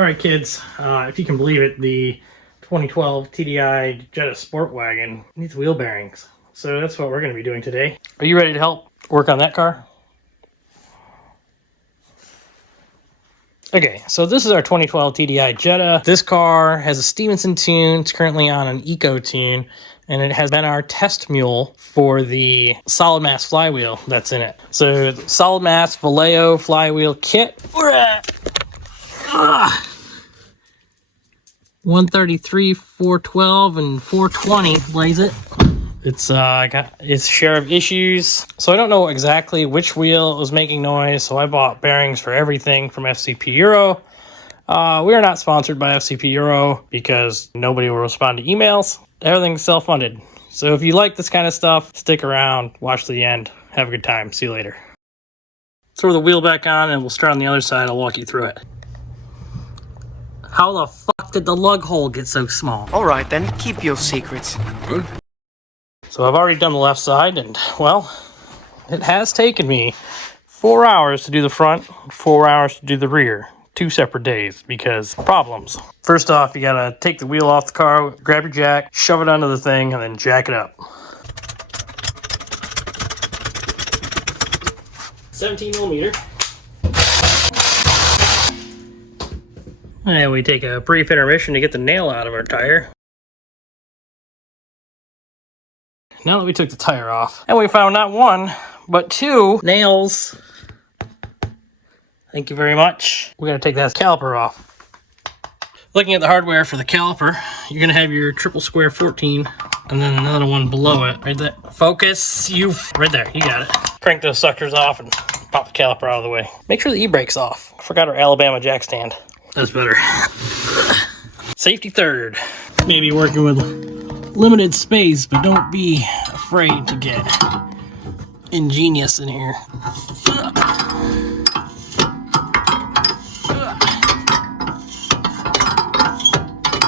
Alright kids, if you can believe it, the 2012 TDI Jetta Sportwagen needs wheel bearings. So that's what we're going to be doing today. Are you ready to help work on that car? Okay, so this is our 2012 TDI Jetta. This car has a Stevenson tune. It's currently on an Eco tune, and it has been our test mule for the solid mass flywheel that's in it. So solid mass Vallejo flywheel kit. We're at 133, 412, and 420 lays it. It's got its share of issues. So I don't know exactly which wheel was making noise, so I bought bearings for everything from FCP Euro. We are not sponsored by FCP Euro because nobody will respond to emails. Everything's self-funded. So if you like this kind of stuff, stick around, watch to the end. Have a good time. See you later. Throw the wheel back on and we'll start on the other side. I'll walk you through it. How the fuck did the lug hole get so small? Alright then, keep your secrets. So I've already done the left side, and well, it has taken me 4 hours to do the front, 4 hours to do the rear. 2 separate days because problems. First off, you gotta take the wheel off the car, grab your jack, shove it onto the thing, and then jack it up. 17 millimeter. And we take a brief intermission to get the nail out of our tire. Now that we took the tire off, and we found not one, but 2 nails. Thank you very much. We gotta take that caliper off. Looking at the hardware for the caliper, you're gonna have your triple square 14, and then another one below it. Right there. Focus, right there, you got it. Crank those suckers off and pop the caliper out of the way. Make sure the e-brake's off. I forgot our Alabama jack stand. That's better. Safety third. Maybe working with limited space, but don't be afraid to get ingenious in here.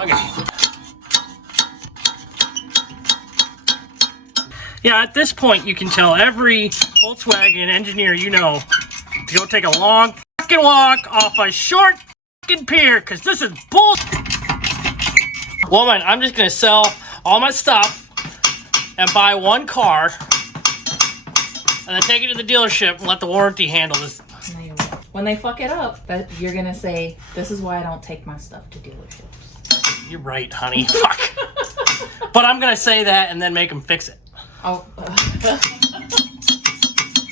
Okay. Yeah, at this point you can tell every Volkswagen engineer you know to go take a long fucking walk off a short fucking pier, because this is bull. Woman, I'm just gonna sell all my stuff and buy one car and then take it to the dealership and let the warranty handle this. No, you won't. When they fuck it up, you're gonna say, this is why I don't take my stuff to dealerships. You're right, honey. Fuck. But I'm gonna say that and then make them fix it. Oh.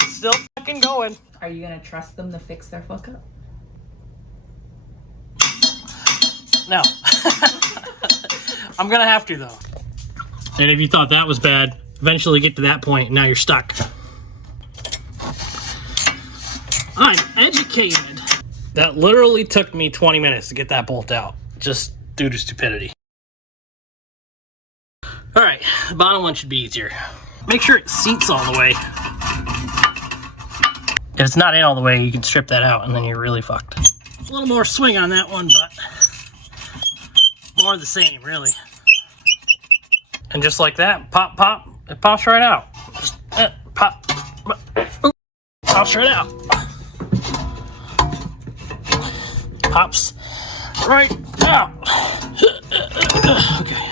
Still fucking going. Are you gonna trust them to fix their fuck up? No. I'm gonna have to, though. And if you thought that was bad, eventually get to that point and now you're stuck. I'm educated. That literally took me 20 minutes to get that bolt out, just due to stupidity. Alright, the bottom one should be easier. Make sure it seats all the way. If it's not in all the way, you can strip that out and then you're really fucked. A little more swing on that one, but more of the same, really. And just like that, pop, pop, it pops right out. Just pop, pops right out. Pops right out. Okay.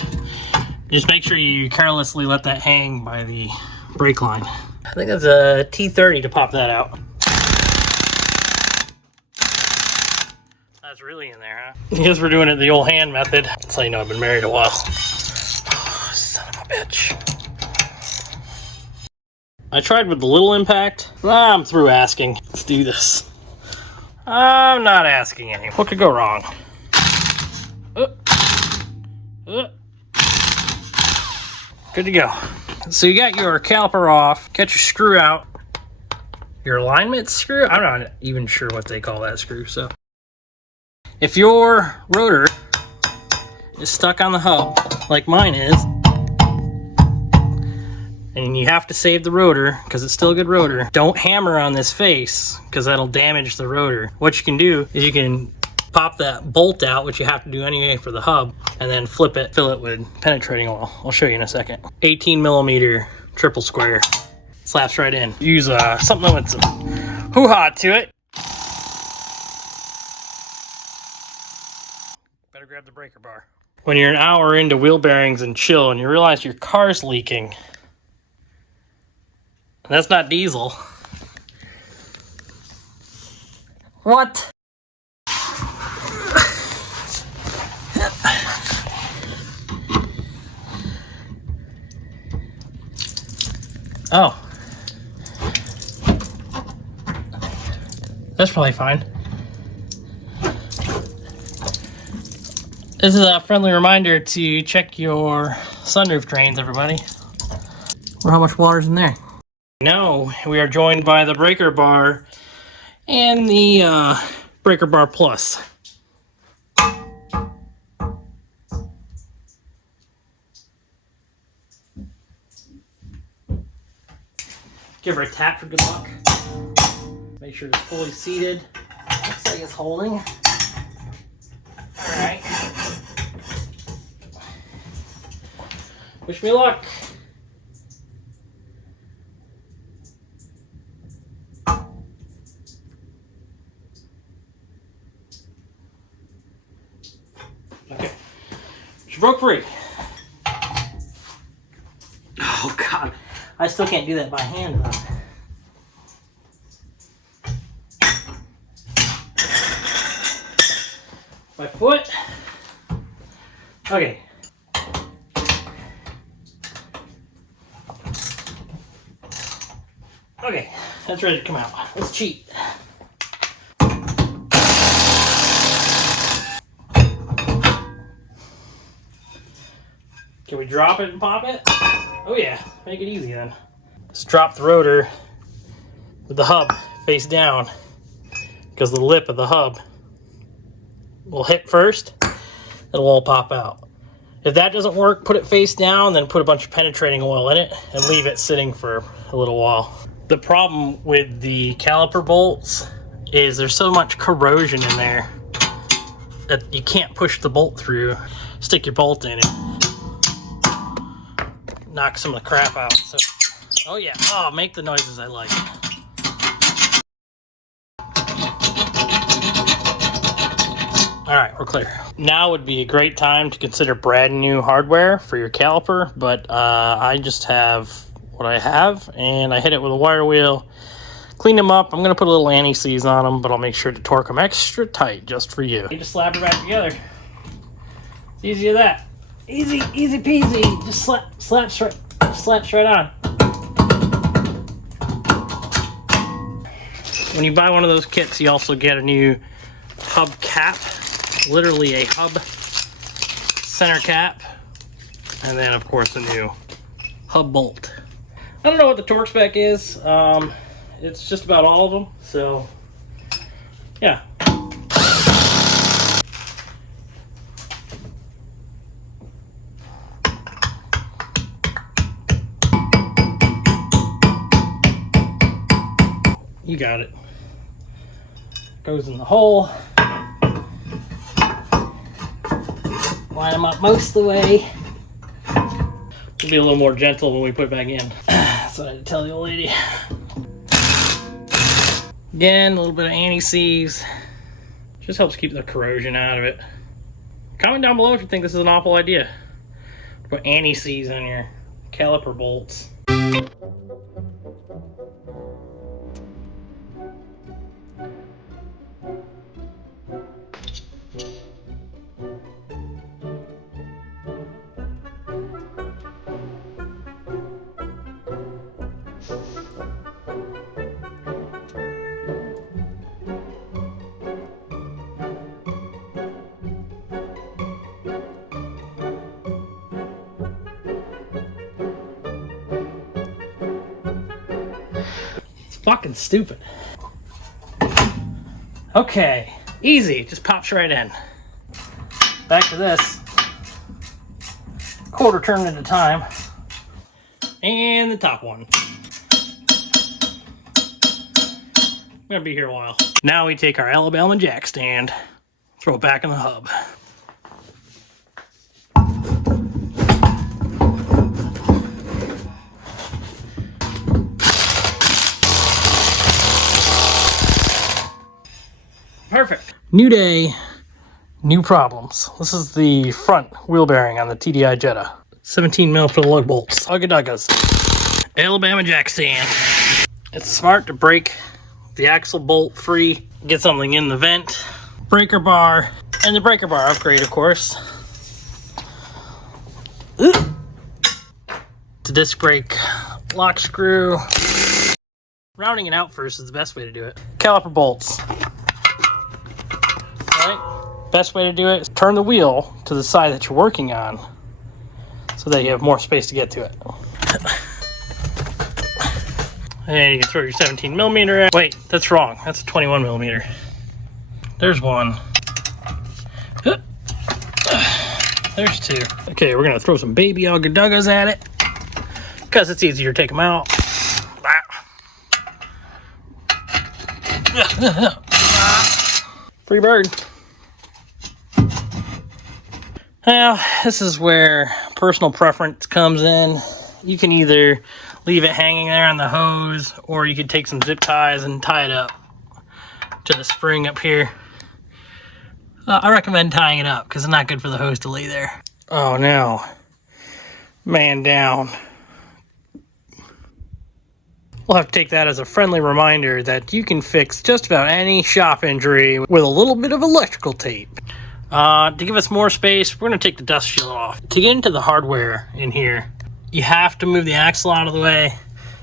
Just make sure you carelessly let that hang by the brake line. I think that's a T30 to pop that out. That's really in there, huh? Because we're doing it the old hand method. That's how you know I've been married a while. Oh, son of a bitch. I tried with the little impact. I'm through asking. Let's do this. I'm not asking any. What could go wrong? Good to go. So you got your caliper off. Get your screw out. Your alignment screw? I'm not even sure what they call that screw, so. If your rotor is stuck on the hub, like mine is, and you have to save the rotor, because it's still a good rotor, don't hammer on this face, because that'll damage the rotor. What you can do is you can pop that bolt out, which you have to do anyway for the hub, and then flip it, fill it with penetrating oil. I'll show you in a second. 18 millimeter triple square. Slaps right in. Use something with some hoo-ha to it. Better grab the breaker bar. When you're an hour into wheel bearings and chill and you realize your car's leaking, and that's not diesel. What? Oh. That's probably fine. This is a friendly reminder to check your sunroof drains, everybody. Or how much water's in there. Now we are joined by the breaker bar and the breaker bar plus. Give her a tap for good luck. Make sure it's fully seated. Looks like it's holding. Alright. Wish me luck. Okay. She broke free. Oh god. I still can't do that by hand though. My foot. Okay. Okay, that's ready to come out. Let's cheat. Can we drop it and pop it? Oh yeah, make it easy then. Let's drop the rotor with the hub face down because the lip of the hub will hit first, it'll all pop out. If that doesn't work, put it face down, then put a bunch of penetrating oil in it and leave it sitting for a little while. The problem with the caliper bolts is there's so much corrosion in there that you can't push the bolt through. Stick your bolt in it, knock some of the crap out. So, oh yeah, oh, make the noises I like. All right, we're clear. Now would be a great time to consider brand new hardware for your caliper, but I just have what I have, and I hit it with a wire wheel, clean them up. I'm gonna put a little anti-seize on them, but I'll make sure to torque them extra tight just for you. You just slap it back together. It's easy as that. Easy, easy peasy. Just slaps right on. When you buy one of those kits, you also get a new hub cap, literally a hub center cap, and then of course a new hub bolt. I don't know what the torque spec is. It's just about all of them, so yeah. You got it. Goes in the hole. Line them up most of the way. We'll be a little more gentle when we put it back in. That's what I had to tell the old lady. Again, a little bit of anti-seize. Just helps keep the corrosion out of it. Comment down below if you think this is an awful idea. Put anti-seize on your caliper bolts. Fucking stupid. Okay, easy, just pops right in. Back to this. Quarter turn at a time. And the top one. I'm gonna be here a while. Now we take our Alabama jack stand, throw it back in the hub. Perfect. New day, New problems. This is the front wheel bearing on the TDI Jetta. 17 mil for the lug bolts. Ugga-duggas. Alabama jack stand. It's smart to break the axle bolt free, get something in the vent. Breaker bar, and the breaker bar upgrade, of course. To disc brake lock screw. Rounding it out first is the best way to do it. Caliper bolts. Alright, best way to do it is turn the wheel to the side that you're working on so that you have more space to get to it. And you can throw your 17 millimeter at. Wait, that's wrong. That's a 21 millimeter. There's one. There's two. Okay, we're gonna throw some baby ugga-duggas at it because it's easier to take them out. Free bird. Now, this is where personal preference comes in. You can either leave it hanging there on the hose, or you could take some zip ties and tie it up to the spring up here. I recommend tying it up because it's not good for the hose to lay there. Oh no, man down. We'll have to take that as a friendly reminder that you can fix just about any shop injury with a little bit of electrical tape. To give us more space, we're going to take the dust shield off. To get into the hardware in here, you have to move the axle out of the way.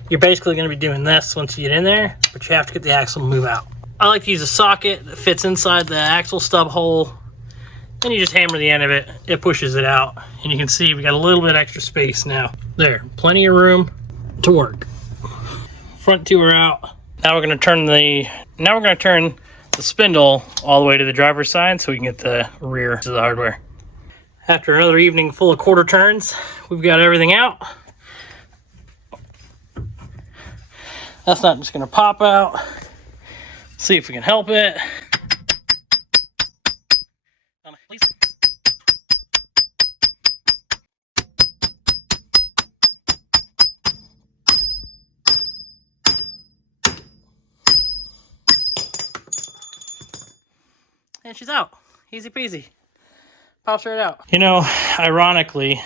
You're basically going to be doing this once you get in there, but you have to get the axle to move out. I like to use a socket that fits inside the axle stub hole. Then you just hammer the end of it. It pushes it out. And you can see we got a little bit extra space now. There, plenty of room to work. Front two are out. Now we're going to turn the spindle all the way to the driver's side so we can get the rear to the hardware. After another evening full of quarter turns, we've got everything out. That's not just going to pop out. See if we can help it. Please. And she's out. Easy peasy. Pops right out. You know, ironically,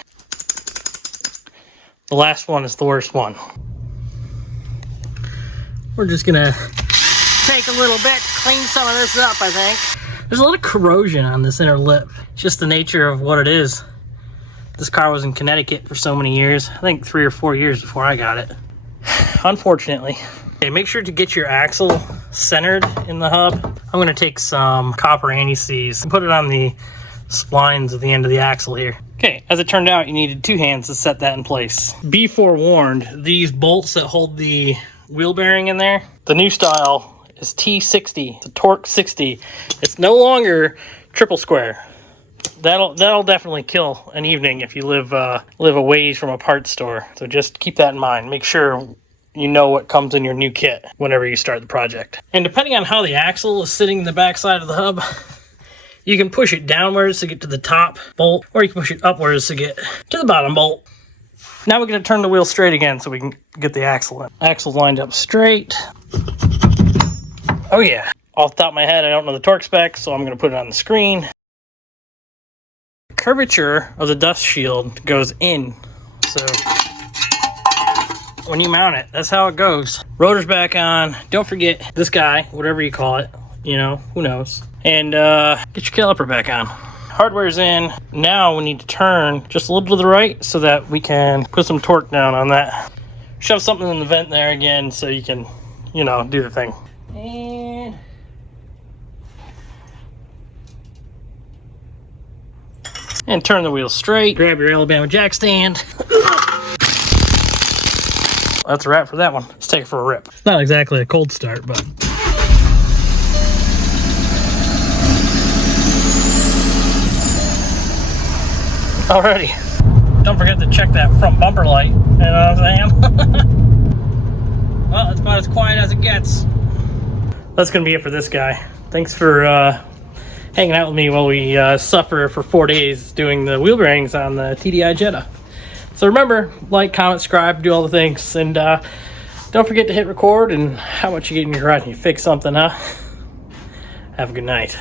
the last one is the worst one. We're just gonna take a little bit, clean some of this up, I think. There's a lot of corrosion on this inner lip. It's just the nature of what it is. This car was in Connecticut for so many years. I think 3 or 4 years before I got it. Unfortunately. Okay, make sure to get your axle centered in the hub. I'm gonna take some copper anti-seize and put it on the splines at the end of the axle here. Okay, as it turned out, you needed 2 hands to set that in place. Be forewarned, these bolts that hold the wheel bearing in there, the new style is T60. It's a torque 60. It's no longer triple square. That'll definitely kill an evening if you live a ways from a parts store. So just keep that in mind. Make sure you know what comes in your new kit whenever you start the project. And depending on how the axle is sitting in the back side of the hub, you can push it downwards to get to the top bolt, or you can push it upwards to get to the bottom bolt. Now we're going to turn the wheel straight again so we can get the axle in. Axle's lined up straight. Oh yeah. Off the top of my head, I don't know the torque specs, so I'm going to put it on the screen. The curvature of the dust shield goes in, so when you mount it, that's how it goes. Rotor's back on. Don't forget this guy, whatever you call it, you know, who knows. And get your caliper back on. Hardware's in. Now we need to turn just a little to the right so that we can put some torque down on that. Shove something in the vent there again so you can, you know, do the thing. And turn the wheel straight. Grab your Alabama jack stand. That's a wrap for that one. Let's take it for a rip. Not exactly a cold start, but alrighty. Don't forget to check that front bumper light. You know what I'm saying? Well, it's about as quiet as it gets. That's gonna be it for this guy. Thanks for hanging out with me while we suffer for 4 days doing the wheel bearings on the TDI Jetta. So remember, like, comment, subscribe, do all the things, and don't forget to hit record. And how much you get in your garage and you fix something, huh? Have a good night.